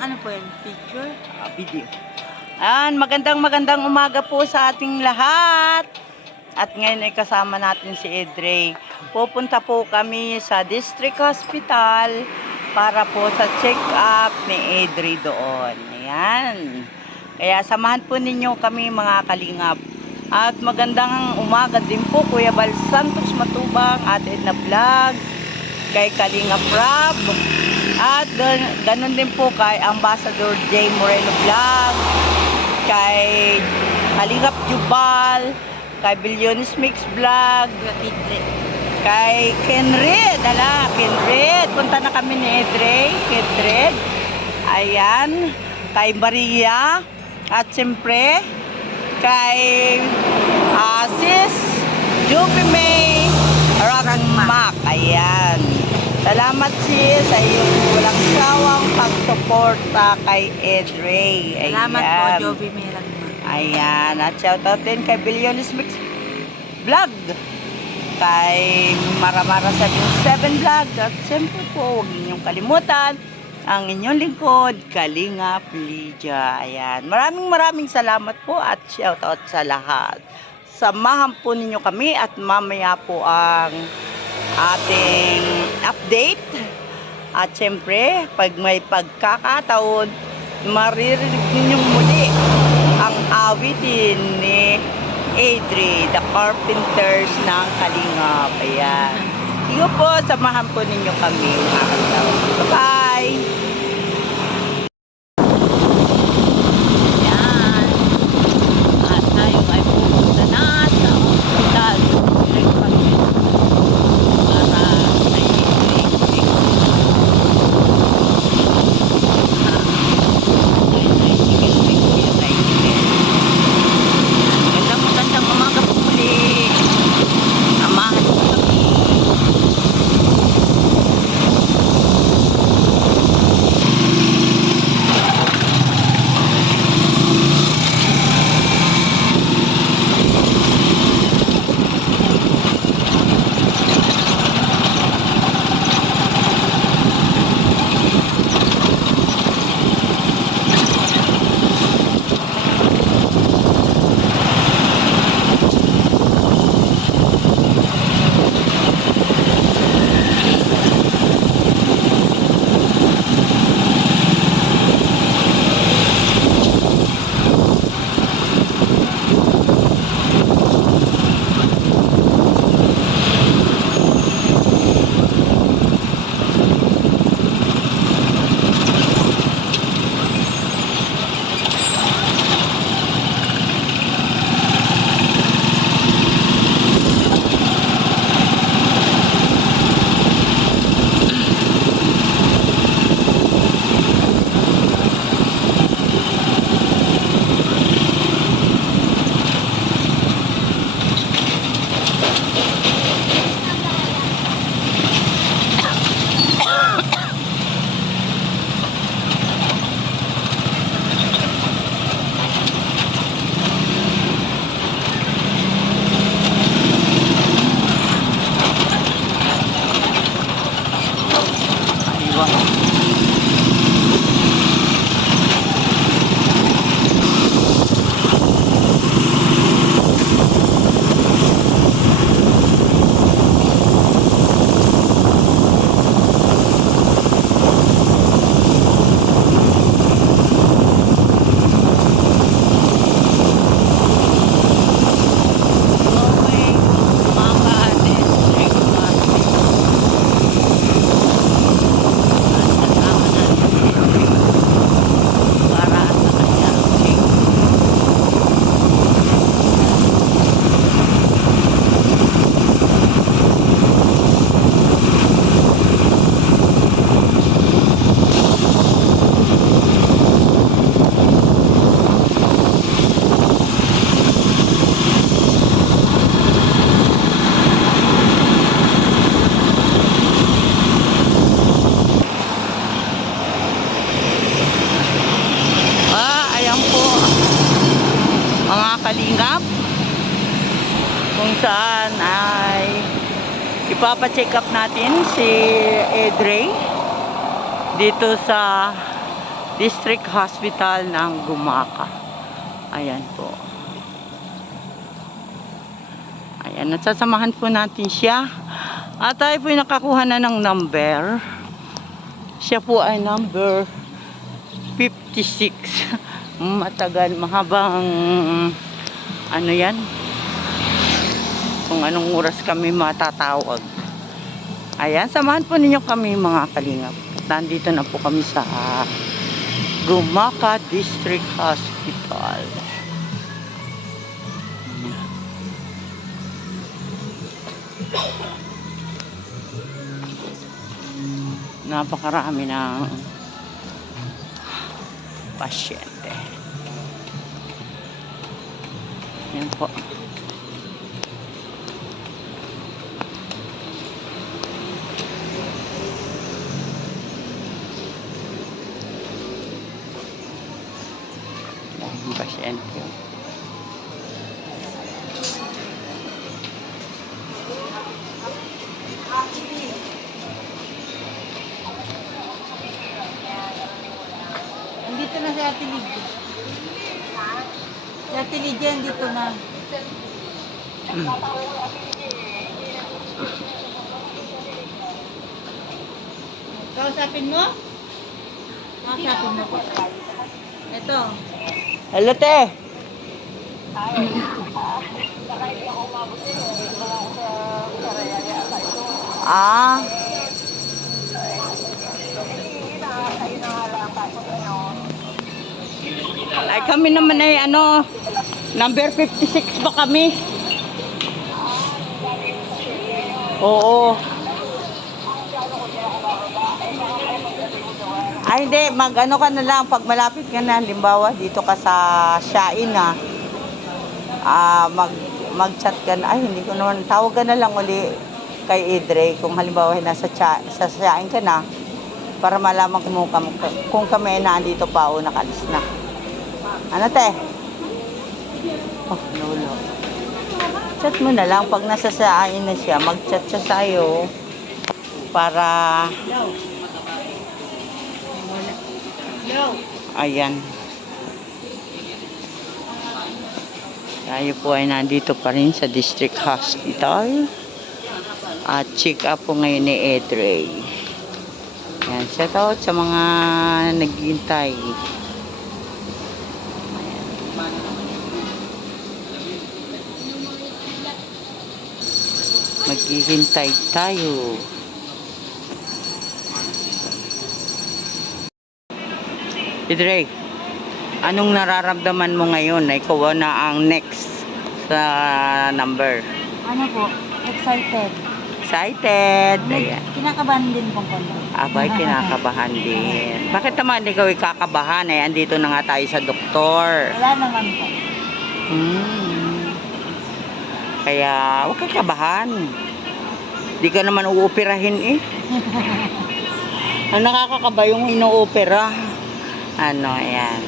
Ano po yan? Picture? Video. Ayan, magandang umaga po sa ating lahat. At ngayon ay kasama natin si Edrey. Pupunta po kami sa District Hospital para po sa check-up ni Edrey doon. Ayan. Kaya samahan po ninyo kami mga kalingap. At magandang umaga din po Kuya Bal Santos Matubang at Edna Vlog, kay Kalingap Rob, at ganun din po kay Ambassador J. Moreno Vlog, kay Kalingap Jubal, kay Billionis Mix Vlog, kay Kenred. Kenred, punta na kami ni Edrey, Kenred. Ayan, kay Maria, at siyempre kay Sis Juby May Ragmak. Ayan, salamat sis sa iyong walang sawang pagsuporta kay Edrey. Salamat po, Jovi Merang. Ayan, at shoutout din kay Billionis Mix Vlog, kay Maramara 7 Vlog, at siyempre po huwag ninyong kalimutan ang inyong lingkod, Kalingap Lydia. Ayan, maraming salamat po at shoutout sa lahat. Samahan po ninyo kami at mamaya po ang ating update. At siyempre, pag may pagkakataon, maririnig ninyong muli ang awitin ni Edrey, the Carpenters ng Kalingap. Ayan. Sige po, samahan po ninyo kami. Bye-bye! Ayan. At tayo ay pupunta na sa hospital. Para sa Edrey. Magandang umaga po muli. Amahan po kami. Kalingap, kung saan ay ipapacheck up natin si Edrey dito sa District Hospital ng Gumaka. Ayan po. Ayan, nagsasamahan po natin siya. At tayo po nakakuha na ng number. Siya po ay number 56. Matagal, mahabang ano yan? Kung anong oras kami matatawag. Ayan, samahan po ninyo kami mga kalingap. Nandito na po kami sa Gumaka District Hospital. Napakarami ng pasyente. Yan po. Daming pasyente. Dito na si Ate Lydia. Si Ate Lydia, dito na. Kausapin mo? Kausapin mo po. Ito. Hello, te. Ah. Ay, kami naman ay ano, number 56 ba kami? Oo. Ay, hindi. Mag-ano ka na lang. Pag malapit ka na, halimbawa, dito ka sa Shain na. Mag-chat ka na. Ay, hindi ko naman. Tawag ka na lang uli kay Idre. Kung halimbawa, sa Shain ka na. Para malaman kung kami na dito pa o nakalis na. Ano, te? Oh, lolo. Chat mo na lang. Pag nasa Shain na siya, mag-chat siya sa'yo. Para... Ayan. Tayo po ay nandito pa rin sa District Hospital. At check up po ngayon ni Edre. Ayan, shout out sa mga naghihintay. Maghihintay tayo. Idre, anong nararamdaman mo ngayon na ikaw na ang next sa number? Ano po? Excited. Excited. Ayan. Kinakabahan din pong kondo. Abay, kinakabahan din. Bakit naman ikaw ikakabahan? Eh, andito na nga tayo sa doktor. Wala naman po. Kaya, huwag kang kabahan. Di ka naman uupirahin eh. Ang nakakakaba yung inuupira. Ano, ayan.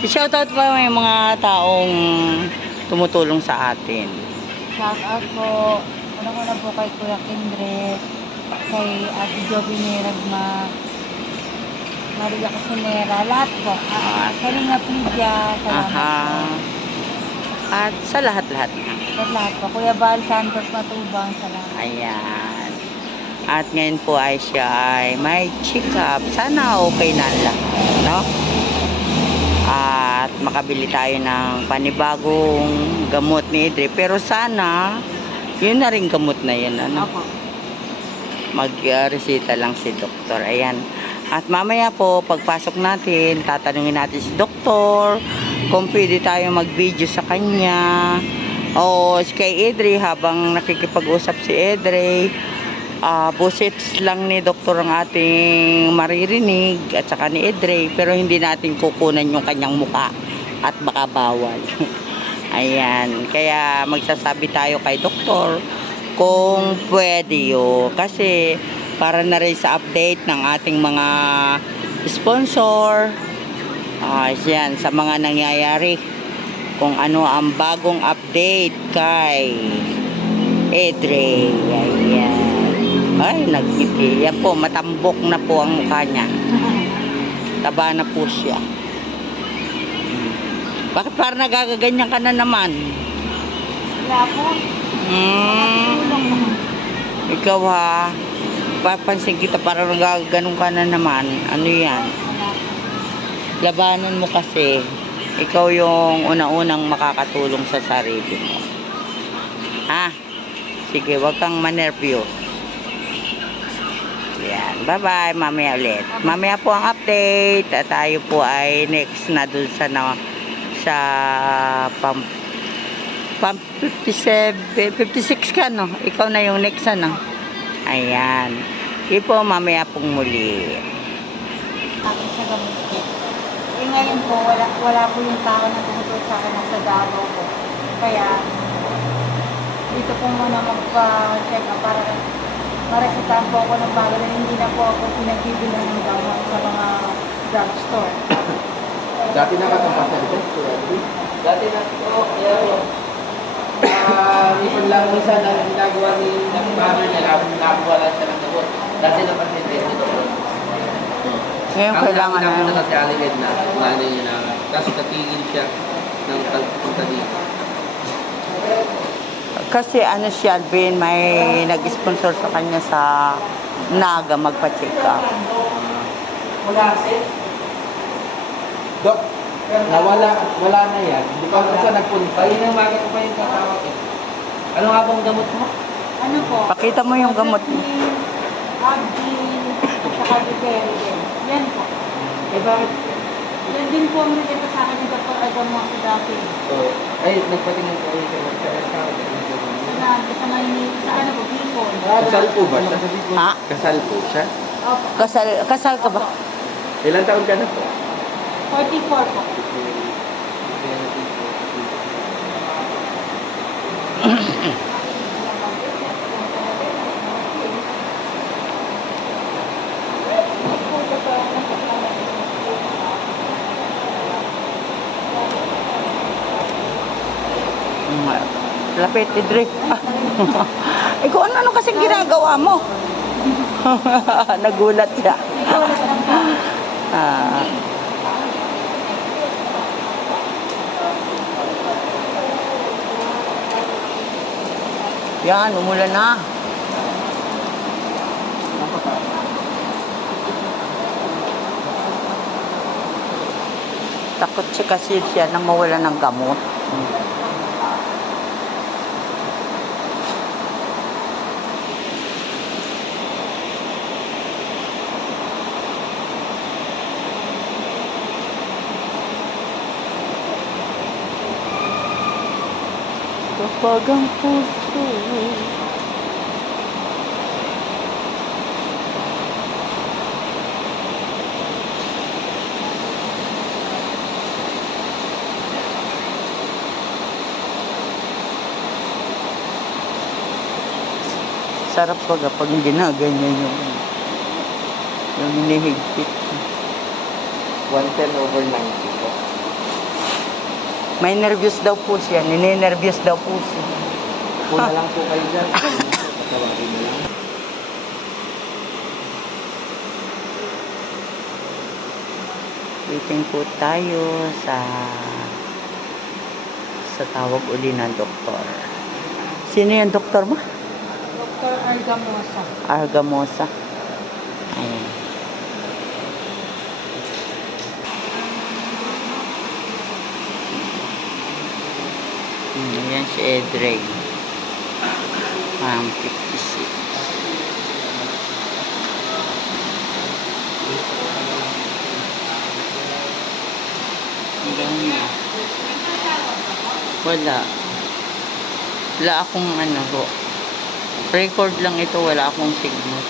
I-shoutout pa yung mga taong tumutulong sa atin. Shout out po. Unang-una po kay Kuya Kindred, kay Ate Joby Neragma, Maria Casinera, lahat po. Kalinga Lydia, salamat Aha. po. At sa lahat-lahat na. Sa lahat po. Kuya Bal Santos Matubang, salamat. Ayan. At ngayon po ay siya ay may check-up. Sana okay na lang. No? At makabili tayo ng panibagong gamot ni Idre. Pero sana, yun na rin gamot na yun. Ano? Opo. Mag-resita lang si doktor. Ayan. At mamaya po, pagpasok natin, tatanungin natin si doktor kung pwede tayo mag-video sa kanya. O kay Idre, habang nakikipag-usap si Idre, boses lang ni doktor ang ating maririnig at saka ni Idre, pero hindi natin kukunan yung kanyang muka at baka bawal. Ayan, kaya magsasabi tayo kay doktor kung pwede yun, kasi para na rin sa update ng ating mga sponsor, yan, sa mga nangyayari, kung ano ang bagong update kay Idre. Ayan. Ay, nagkiki. Yan po, matambok na po ang mukha niya. Taba na po siya. Bakit parang nagagaganyan ka na naman? Wala po. Tulong naman. Ikaw ha, papansin kita parang nagaganon ka na naman. Ano yan? Wala po. Labanan mo kasi. Ikaw yung una-unang makakatulong sa sarili mo. Ha? Sige, wag kang manervyos. Yan. Bye-bye. Mamaya ulit. Mamaya po ang update. At tayo po ay next na dun sa pump 56 ka, no? Ikaw na yung next, ano? Ayan. Sige po, mamaya pong muli. Akin sa gamot ko. Eh ngayon po, wala po yung tao na tumutulong sa akin sa Davao po. Kaya, dito po muna magpa-check up para maresetahan po ako ng bago na hindi na po ako pinagbibilan ng gamot sa mga drugstore. Dati nakatampasan din. Dati na ito, minsan lang minsan ang ginagawa ni mother niya, nakuha siya ng gamot. Dati na pasyente dito. Ngayon kailangan na. Ang kasi aligid na, nanay niya na, tapos natigil siya ng pagpunta dito. Kasi ano si Alvin, may nag-sponsor sa kanya sa Naga magpa-check up. Dok, wala na yan. Hindi pa kasi nagpunta. Yun ang umaga ko pa yung tatawag eh. Ano nga bang gamot mo? Ano po? Pakita mo yung gamot mo. Abdil, at saka Diperigen. Yan po. Eh bakit? Yan din po ang nagkita sa akin ng Dr. Edwin Mosi dati. Ay, nagpatingin ko yung sa Sa Maynila, sa ano po, Bicol. Kasal po ba siya? Ha? Kasal po siya? Opo. Kasal ka ba? Ilang taon ka na po? 44 po. Lapit, Idre. Ikaw, ano kasi ginagawa mo? Nagulat siya. Ah. Yan, umulan na. Takot siya kasi siya na mawala ng gamot. Kapag ang puso sarap pag ginaganyan yung hinihigpit. 110/90 po. May nervyos daw po siya. Ninenervyos daw po siya. Puna lang po kayo dyan. Patawagin mo lang. Waiting po tayo sa tawag uli ng doktor. Sino yung doktor mo? Dr. Argamosa. Argamosa. Ayan. Ayan si Edrey. 56. Wala. Wala akong ano ho. Record lang ito. Wala akong signal.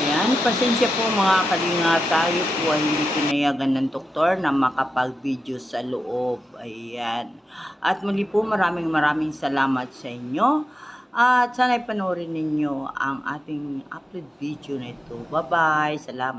Ayan. Pasensya po mga kalinga. Tayo po ay hindi pinayagan ng doktor na makapag-video sa loob. Ayan. At muli po maraming salamat sa inyo. At sana'y panoorin ninyo ang ating upload video na ito. Bye-bye. Salamat.